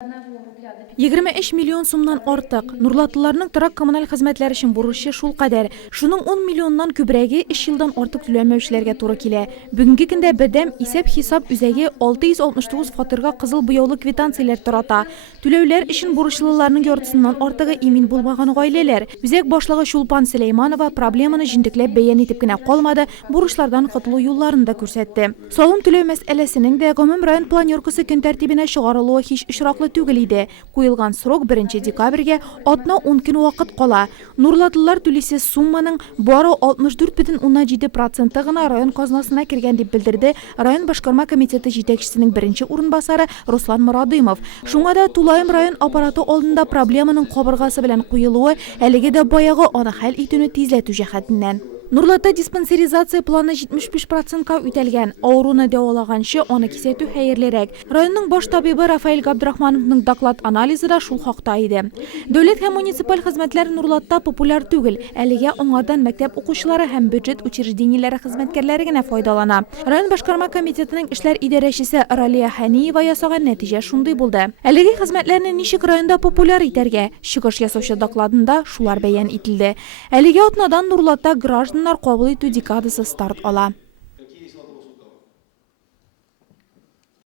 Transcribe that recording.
23 миллион сумнан артык. Нурлатлыларның торак коммуналь хезмәтләр өчен бурычы шул кадәр. Шуның 10 миллионнан күбрәге 3 елдан артык түләмәүчеләргә туры килә. Бүгенге көндә бердәм исәп-хисап үзәге 669 фатирга кызыл буяулы квитанцияләр тарата. Түләүләр өчен бурычлыларның яртысыннан артыгы имин булмаган гаиләләр. Үзәк башлыгы Шулпан Сөләйманова проблеманы җентекләп бәян итеп кенә калмады, бурычлардан котылу юлларын да күрсәтте. Салым түләү мәсьәләсенең дә гомум район планеркасы көн тәртибенә чыгарылуы һич очраклы түгел иде. Куелган срок 1 декабрьгә атна 10 көн вакыт кала. Нурлатлылар түлисе сумманың бары 64,7% гына район казнасына кергән дип белдерде район башкарма комитеты җитәкчесенең беренче урынбасары Руслан Морадымов. Шуңа да Тулаем район аппараты алдында проблеманың кабыргасы белән куелуы әлеге дә баягы аны хәл итүне тизләтү җәһәтеннән. Нурлатта диспансеризация планы 75%-ка үтәлгән. Авыруны дәвалаганчы аны кисәтү хәерлерәк. Районның баш табибы Рафаэль Габдрахмановның доклад анализы да шул хакта иде. Дәүләт һәм муниципаль хезмәтләр Нурлатта популяр түгел. Әлегә аңардан мәктәп укучылары һәм бюджет учреждениеләре хезмәткәрләре генә файдалана. Район башкарма комитетының эшләр идарәчесе Ралия Хәниева ясаган нәтиҗә шундый булды. Әлеге хезмәтләрне ничек районда популяр итәргә? Чыгыш ясаучы докладында шулар бәян ителде. Әлегә атнадан Нурлатта гражданнар кабул итү декадасы старт ала.